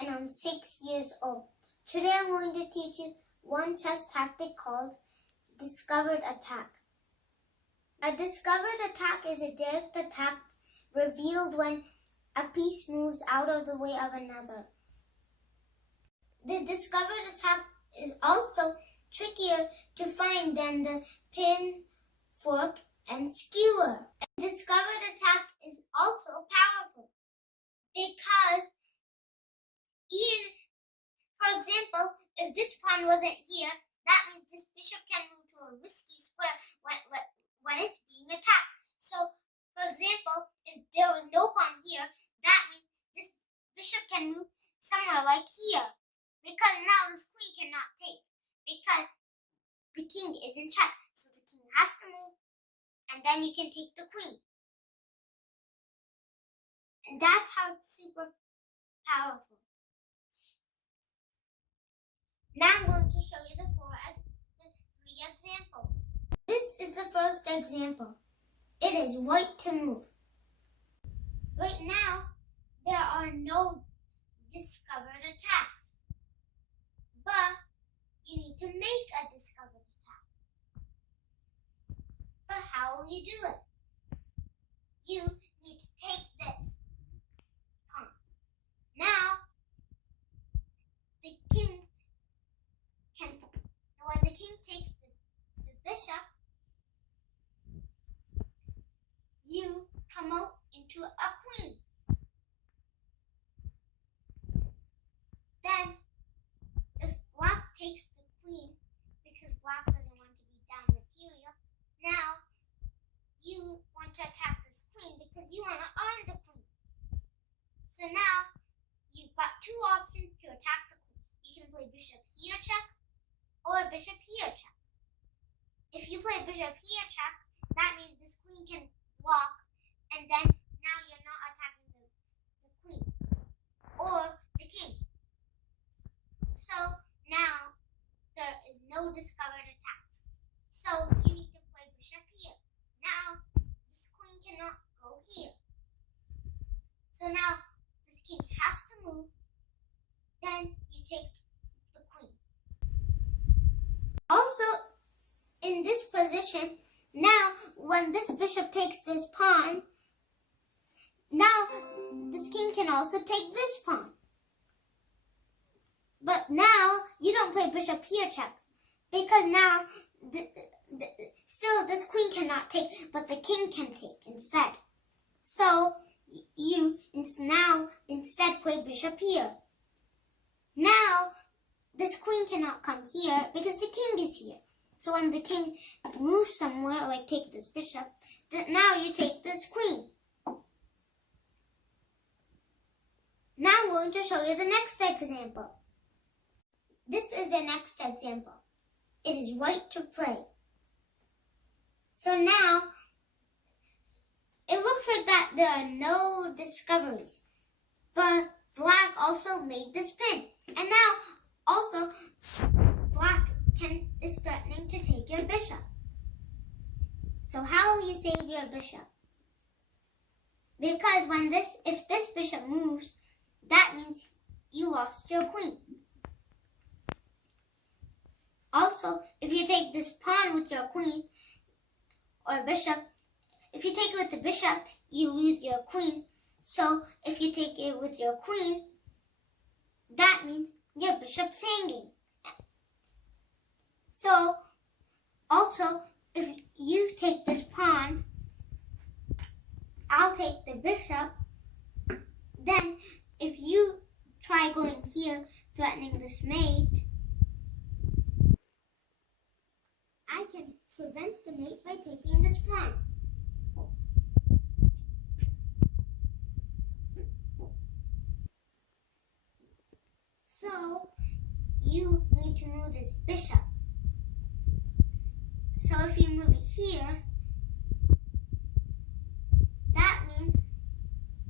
and I'm 6 years old. Today I'm going to teach you one chess tactic called discovered attack. A discovered attack is a direct attack revealed when a piece moves out of the way of another. The discovered attack is also trickier to find than the pin, fork, and skewer. A discovered attack is also powerful because for example, if this pawn wasn't here, that means this bishop can move to a risky square when it's being attacked. So, for example, if there was no pawn here, that means this bishop can move somewhere like here, because now this queen cannot take, because the king is in check. So the king has to move, and then you can take the queen. And that's how it's super powerful. Now I'm going to show you the 3 examples. This is the first example. It is white to move. Right now, there are no discovered attacks. But you need to make a discovered attack. But how will you do it? You need to take this pawn. Now, when the king takes the bishop, you promote into a queen. Then, if black takes the queen, because black doesn't want to be down material, now you want to attack this queen because you want to earn the queen. So now, you've got 2 options to attack the queen. You can play bishop here check, or bishop here check. If you play bishop here check, that means this queen can block, and then now you're not attacking the queen or the king. So now there is no discovered attacks. So you need to play bishop here. Now this queen cannot go here. So now this king has to move. Then you take the queen. Also, in this position, now when this bishop takes this pawn, now this king can also take this pawn. But now you don't play bishop here check, because now still this queen cannot take, but the king can take instead. So you now instead play bishop here. Now this queen cannot come here because the king is here. So when the king moves somewhere, like take this bishop, now you take this queen. Now I'm going to show you the next example. This is the next example. It is white to play. So now, it looks like that there are no discoveries. But black also made this pin. And now, also, black is threatening to take your bishop. So how will you save your bishop? Because if this bishop moves, that means you lost your queen. Also, if you take this pawn with your queen or bishop, if you take it with the bishop, you lose your queen. So if you take it with your queen, that means your bishop's hanging. So, also, if you take this pawn, I'll take the bishop. Then, if you try going here, threatening this mate, I can prevent the mate by taking this pawn. So, you need to move this bishop. So if you move it here, that means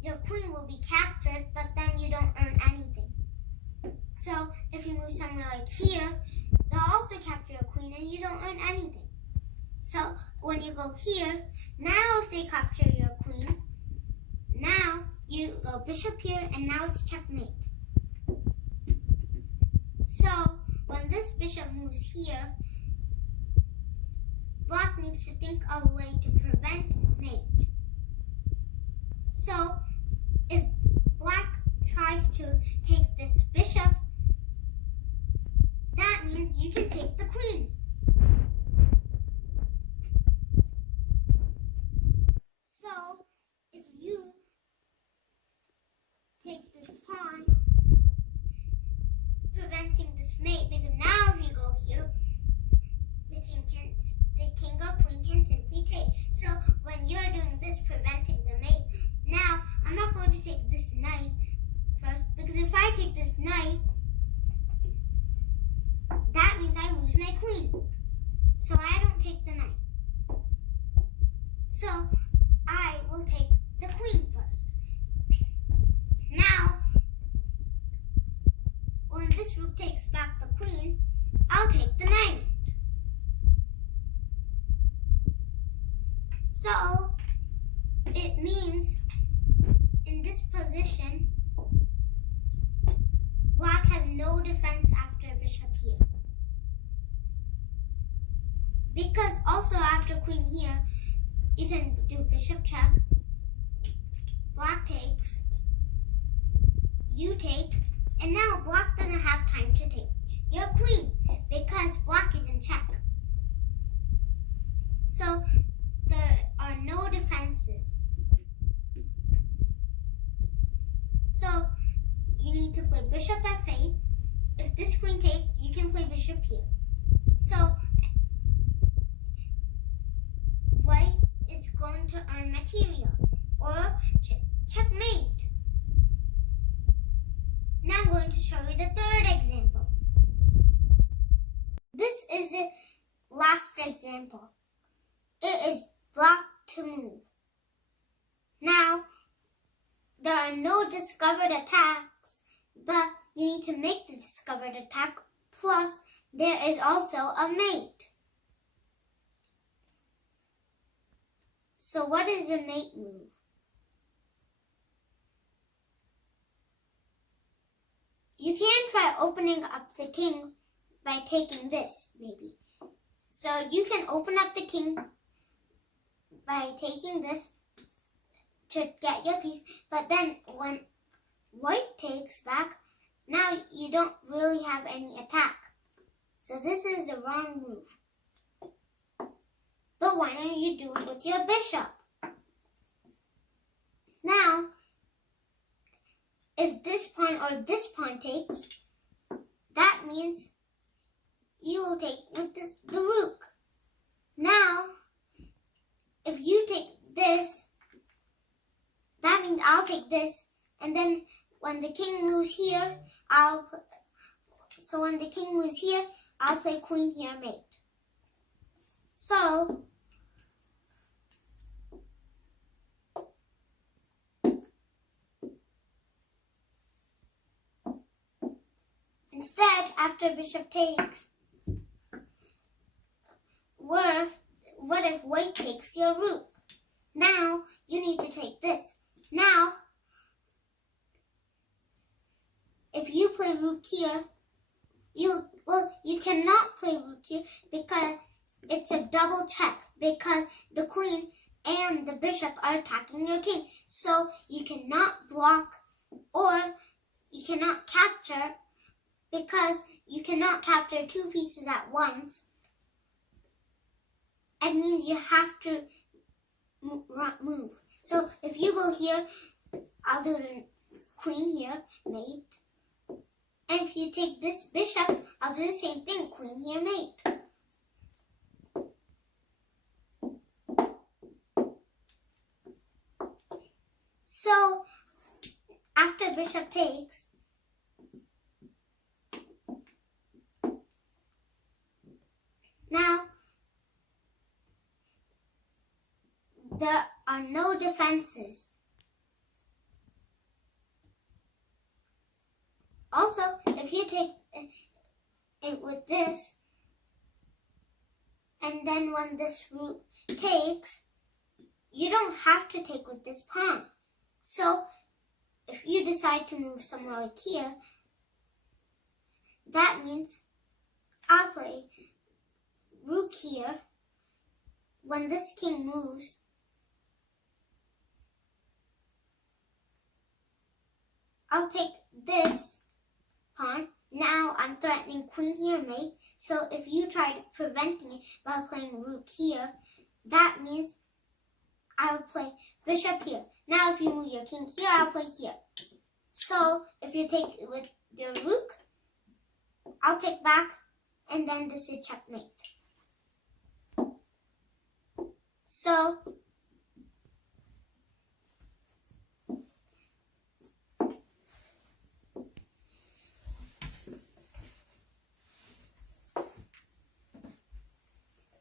your queen will be captured, but then you don't earn anything. So if you move somewhere like here, they'll also capture your queen and you don't earn anything. So when you go here, now if they capture your queen, now you go bishop here and now it's checkmate. So when this bishop moves here, black needs to think of a way to prevent mate. So if black tries to take this bishop, that means you can take the queen. So if you take this pawn, preventing this mate, because now if you go here, the king or queen can simply take. So when you're doing this, preventing the mate, now I'm not going to take this knight first, because if I take this knight, that means I lose my queen. So I don't take the knight. So I will take the queen first. Now, when this rook takes back the queen, I'll take the knight. So it means in this position, black has no defense after bishop here. Because also after queen here, you can do bishop check, black takes, you take, and now black doesn't have time to take your queen because black is in check. So there are no defenses. So you need to play bishop f8. If this queen takes, you can play bishop here. So white is going to earn material or checkmate. Now I'm going to show you the third example. This is the last example. It is black to move. Now, there are no discovered attacks, but you need to make the discovered attack, plus there is also a mate. So what is the mate move? You can try opening up the king by taking this, maybe. So you can open up the king by taking this to get your piece, but then when white takes back, now you don't really have any attack. So this is the wrong move. But why don't you do it with your bishop? Now, if this pawn or this pawn takes, that means you will take with the rook. Now, if you take this, that means I'll take this, and then when the king moves here, I'll play queen here mate. So instead, after bishop takes, what if white takes your rook? Now you need to take this. Now, if you play rook here, you cannot play rook here because it's a double check, because the queen and the bishop are attacking your king. So you cannot block or you cannot capture, because you cannot capture two pieces at once. It means you have to move. So if you go here, I'll do the queen here, mate. And if you take this bishop, I'll do the same thing, queen here, mate. So after bishop takes, now there are no defenses. Also, if you take it with this, and then when this rook takes, you don't have to take with this pawn. So if you decide to move somewhere like here, that means I'll play rook here. When this king moves, I'll take this pawn. Now I'm threatening queen here mate. So if you try preventing it by playing rook here, that means I'll play bishop here. Now if you move your king here, I'll play here. So if you take it with your rook, I'll take back, and then this is checkmate. So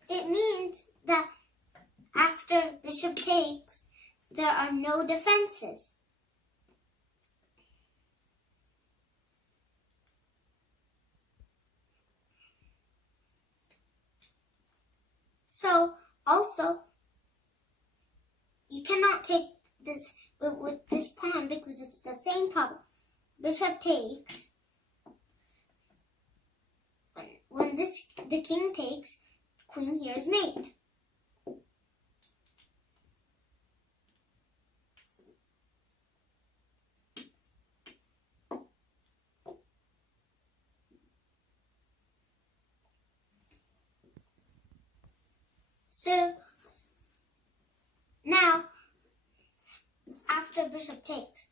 it means that after bishop takes, there are no defenses. So also, you cannot take this with this pawn because it's the same problem. Bishop takes. When the king takes, queen here is mate. So now, after bishop takes,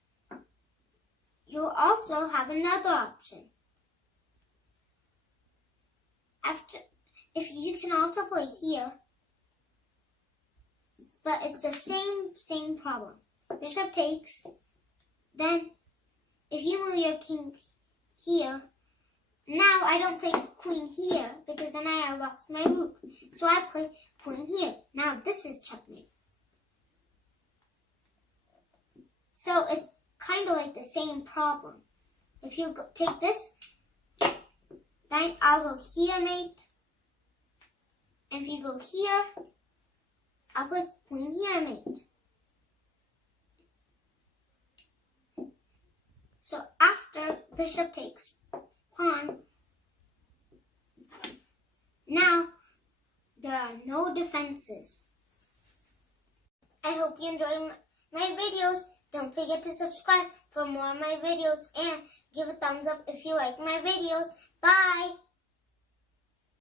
you also have another option. If you can also play here, but it's the same problem. Bishop takes, then if you move your king here, now I don't play queen here because then I lost my rook. So I play queen here. Now this is checkmate. So it's kind of like the same problem. If you take this, then I'll go here mate. And if you go here, I'll put queen here mate. So after bishop takes pawn, now there are no defenses. I hope you enjoyed my videos. Don't forget to subscribe for more of my videos and give a thumbs up if you like my videos. Bye!